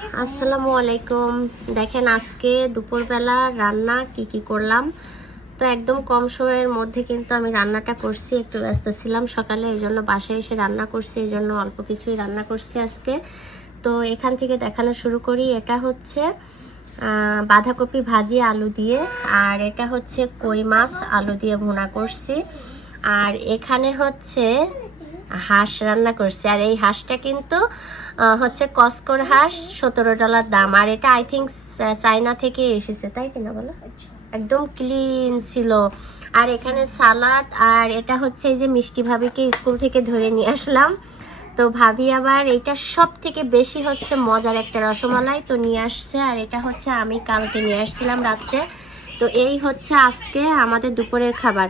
আসসালামু আলাইকুম। দেখেন আজকে দুপুরবেলা রান্না কি কি করলাম। তো একদম কম সময়ের মধ্যে কিন্তু আমি রান্নাটা করছি, একটু ব্যস্ত ছিলাম সকালে এই জন্য বাসায় এসে রান্না করছি এই জন্য অল্প কিছুই রান্না করছি আজকে। তো এখান থেকে দেখানো শুরু করি, এটা হচ্ছে বাঁধাকপি ভাজি আলু দিয়ে, আর এটা হচ্ছে কই মাছ আলু দিয়ে ভুনা করছি। আর এখানে হচ্ছে হাঁস রান্না করছি। আর এই হাঁসটা কিন্তু হচ্ছে কসকর হাঁস, সতেরো ডলার দাম। আর এটা আই থিঙ্ক চাইনা থেকে এসেছে, তাই কিনা বলো? একদম ক্লিন ছিল। আর এখানে সালাদ আর এটা হচ্ছে এই যে মিষ্টি ভাবিকে স্কুল থেকে ধরে নিয়ে আসলাম। তো ভাবি আবার এটা সব থেকে বেশি হচ্ছে মজার একটা রসমালাই তো নিয়ে আসছে। আর এটা হচ্ছে আমি কালকে নিয়ে আসছিলাম রাত্রে। তো এই হচ্ছে আজকে আমাদের দুপুরের খাবার।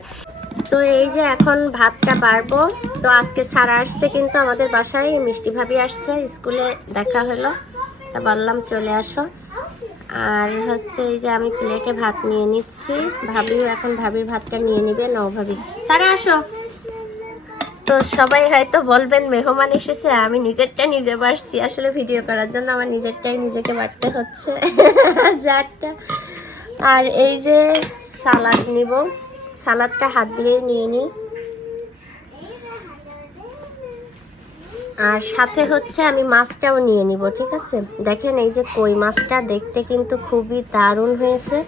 তো এই যে এখন ভাতটা বাড়বো। তো আজকে সারা আসছে কিন্তু আমাদের বাসায়, মিষ্টি ভাবি আসছে, স্কুলে দেখা হলো। তা বললাম চলে আসো। আর হচ্ছে এই যে আমি প্লেটে ভাত নিয়ে নিচ্ছি। ভাবিও এখন ভাবির ভাতটা নিয়ে নিবে, নও ভাবি। সারা আসো। তো সবাই হয়তো বলবেন, মেহমান এসেছে, আমি নিজেরটা নিজে বাড়ছি। আসলে ভিডিও করার জন্য আমার নিজেরটাই নিজেকে বাড়তে হচ্ছে। যারটা। আর এই যে সালাদ নিব। সালাদটা হাত দিয়েই নিয়ে নিই। আর সাথে হচ্ছে আমি মাছটাও নিয়ে নিব, ঠিক আছে? দেখেন এই যে কই মাছটা দেখতে কিন্তু খুবই দারুণ হয়েছে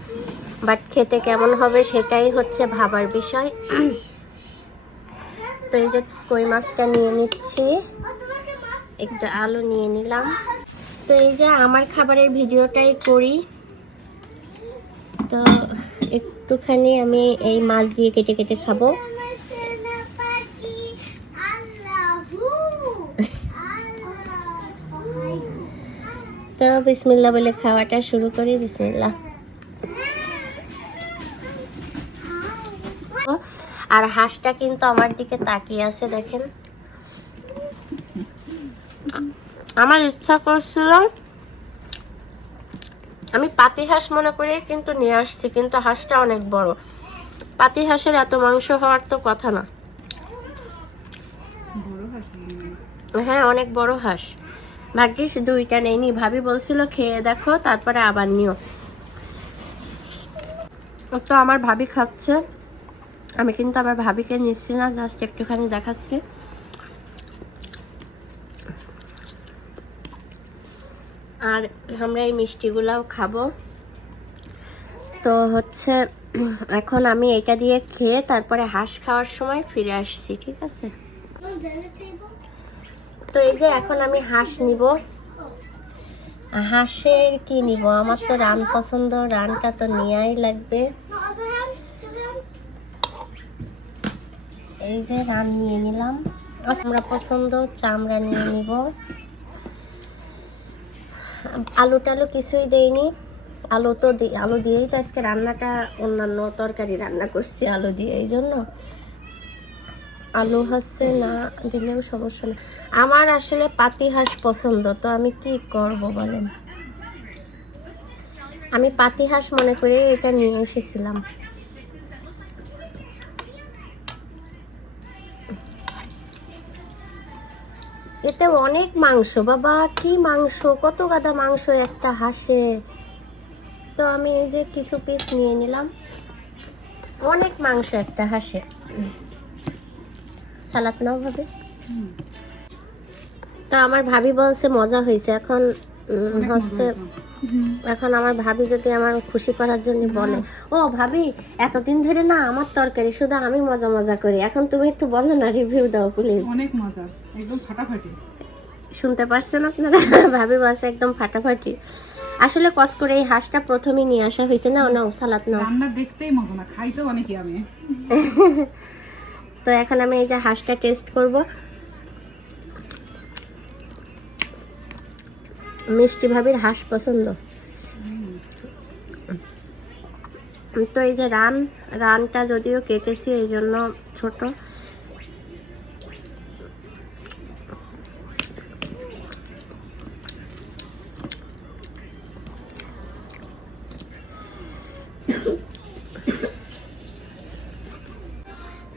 বাট খেতে কেমন হবে সেটাই হচ্ছে ভাবার বিষয়। তো এই যে কই মাছটা নিয়ে নিচ্ছি। একটু আলু নিয়ে নিলাম। তো এই যে আমার খাবারের ভিডিওটাই করি। তো একটুখানি আমি এই মাছ দিয়ে কেটে কেটে খাব। তো বিসমিল্লা বলে খাওয়াটা শুরু করি বিসমিল্লা আর হাঁসটা কিন্তু আমার দিকে তাকিয়ে আছে, দেখেন। আমার ইচ্ছা করছিল আমি পাতি হাঁস মনে করে, কিন্তু নিয়ে আসছি, কিন্তু হাঁসটা অনেক বড়। পাতি হাঁসের এত মাংস হওয়ার তো কথা না। হ্যাঁ অনেক বড় হাঁস। ভাগ্যিস দুইটা নেইনি। ভাবি বলছিল, খেয়ে দেখো, তারপরে আবার নিও। তো আমার ভাবি খাচ্ছে। আমি কিন্তু আমার ভাবিকে নিচ্ছি না, জাস্ট একটুখানি দেখাচ্ছি। আর আমরা এই মিষ্টিগুলাও খাব। তো হচ্ছে, এখন আমি এটা দিয়ে খেয়ে তারপরে হাঁস খাওয়ার সময় ফিরে আসছি, ঠিক আছে? তো এই যে এখন আমি হাঁস নিব। হাঁসের কি নিব? আমার তো রান পছন্দ, রানটা তো নেওয়াই লাগবে। এই যে রান নিয়ে নিলাম। আমরা পছন্দ চামড়া নিয়ে নিব। আলু টালু কিছুই দেইনি। আলু তো আলু দিয়েই তো আজকে রান্নাটা, অন্যান্য তরকারি রান্না করছি আলু দিয়ে, এই জন্য। আলু হচ্ছে না, দিলেও সমস্যা না। আমার আসলে পাতি হাঁস পছন্দ, তো আমি কি করব বলেন? আমি পাতি হাঁস মনে করে এটা নিয়ে এসেছিলাম। এতে অনেক মাংস। বাবা কি মাংস? কত গাদা মাংস একটা হাঁসে। তো আমি এই যে কিছু পিস নিয়ে নিলাম। অনেক মাংস একটা হাঁসে। সালাদ নাও ভাবে। তো আমার ভাবি বলছে মজা হয়েছে। এখন হচ্ছে এখন আমার ভাবি যদি আমার খুশি করার জন্য বলে ও ভাবি এতদিন ধরে না আমার তরকারি শুধু আমি মজা মজা করি। এখন তুমি একটু বলো না রিভিউ দাও প্লিজ অনেক মজা। একদম ফাটাফাটি। শুনতে পারছেন আপনারা? ভাবি বলছে একদম ফাটাফাটি। আসলে কস করে এই হাঁসটা প্রথমেই নিয়ে আসা হয়েছে না? নাও সালাদ নাও। রান্না দেখতেই মজা না খাইতেও অনেকই আমি তো এখন আমি এই যে হাঁসটা টেস্ট করব। মিষ্টি ভাবির হাঁস পছন্দ। তো এই যে রান রানটা যদিও কেটেছি এই জন্য ছোট।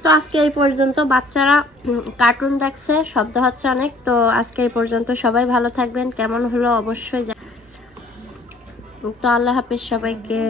তো আজকে এই পর্যন্ত বাচ্চারা কার্টুন দেখছে, শব্দ হচ্ছে অনেক, তো আজকে এই পর্যন্ত সবাই ভালো থাকবেন, কেমন হলো অবশ্যই তো আল্লাহ হাফেজ সবাইকে।